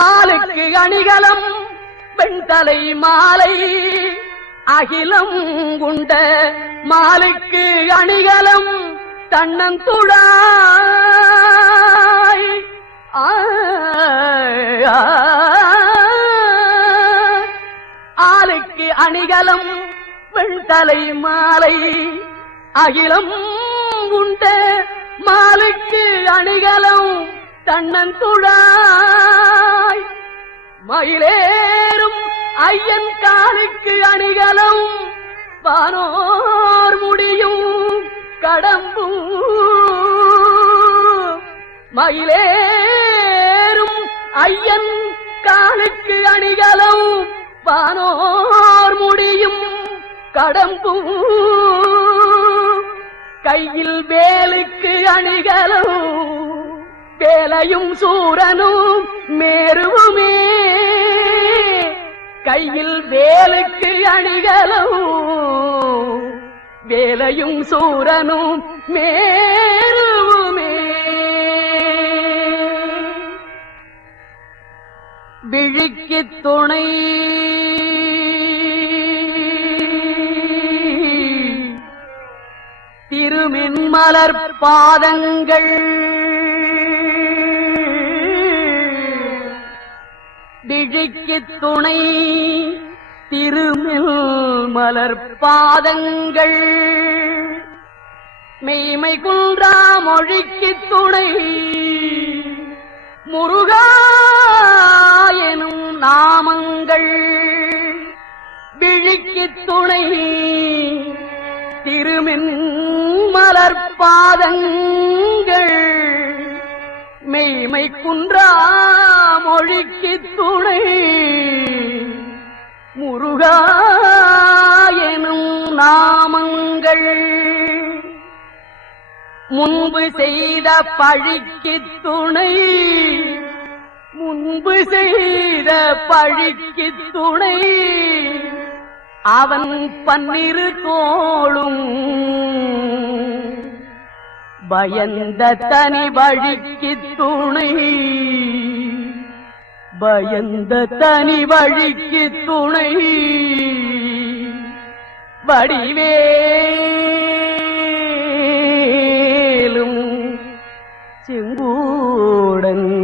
ஆளுக்கு அணிகலம் வெண்தலை மாலை அகிலம் குண்ட மாலுக்கு அணிகலம் தன்னந்துடாய் ஆளுக்கு அணிகலம் வெண்தலை மாலை அகிலம் உண்ட மாலுக்கு அணிகலம் தன்னந்துழா மயிலேறும் ஐயன் காணிக்கு அணிகலம் வானோர் முடியும் கடம்பும் மயிலேறும் ஐயன் காலுக்கு அணிகலம் வானோர் முடியும் கடம்பும் கையில் வேலுக்கு அணிகலம் வேலையும் சூரனும் மேரு கையில் வேலுக்கு அணிகளும் வேலையும் சூரனும் மேருவுமே விழிக்கு துணை. திருமின் மலர் பாதங்கள். விழிக்கு துணை திருமில் மலர் பாதங்கள். மெய்மை குன்றா மொழிக்கு துணை முருகா எனும் நாமங்கள். விழிக்கு துணை திருமின் மலர் பாதங்கள். மெய்மை குன்றா மொழிக்கு துணை. முருகா எனும் நாமங்கள். முன்பு செய்த பழிக்கு துணை. முன்பு செய்த பழிக்கு துணை. அவன் பன்னிரு தோளும் பயந்த தனி வழிக்கு துணை. பயந்த தனி வழிக்கு துணை. வடிவேலும் செங்கூடன்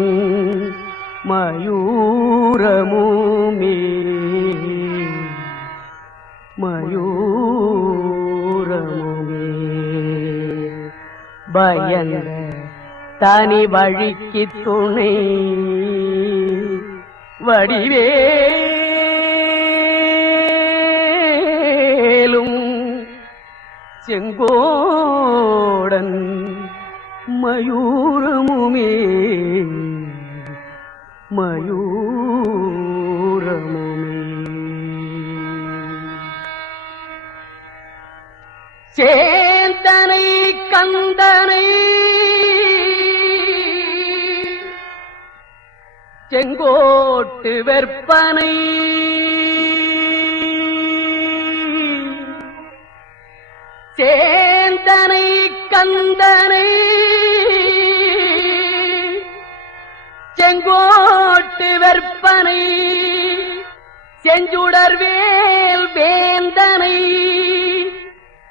மயூரமுமே. பயந்த தனி வழிக்கு துணை வடிவேலும் செங்கோடன் மயூரமுமே மயூரமுமே. சே செங்கோட்டு வெற்பனை. சேந்தனை கந்தனை. செங்கோட்டு வெற்பனை. செஞ்சுடர்வேல் வேந்தனை.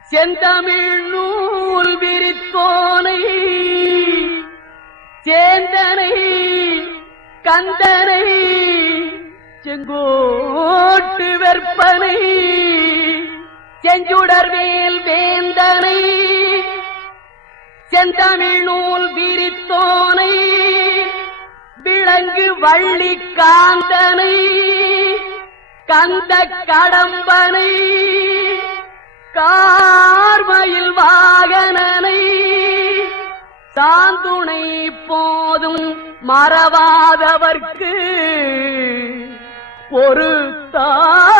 செந்தமிழ் நூல் விரித்தோனை. சேந்தனை கந்தனை செங்கோட்டு வெற்பனை செஞ்சுடர்வேல் வேந்தனை செந்தமிழ் நூல் விரித்தோனை விளங்கு வள்ளி காந்தனை கந்த கடம்பனை கார்மயில் வாகனனை சாந்துணை போதும் மறவாதவர்க்கு ஒரு தாழ்வில்லையே.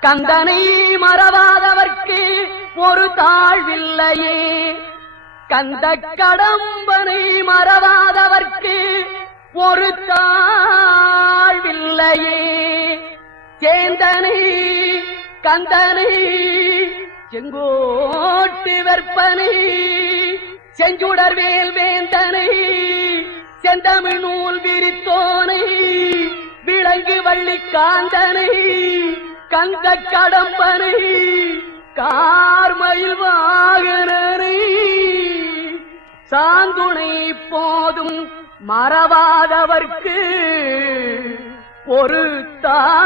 கந்தனை மறவாதவர்க்கு ஒரு தாழ்வில்லையே. கந்த கடம்பனை மறவாதவர்க்கு ஒரு தாழ்வில்லையே. சேந்தனை கந்தனை செங்கோட்டு வெற்பனை செஞ்சுடர் வேல் வேந்தனை செந்தமிழ் நூல் விரித்தோனை விளங்கு வள்ளி காந்தனை கந்த கடம்பனை கார்மயில் வாகனனை. சாந்துணை போதும் மறவாதவர்க்கு ஒரு தாழ்வில்லையே.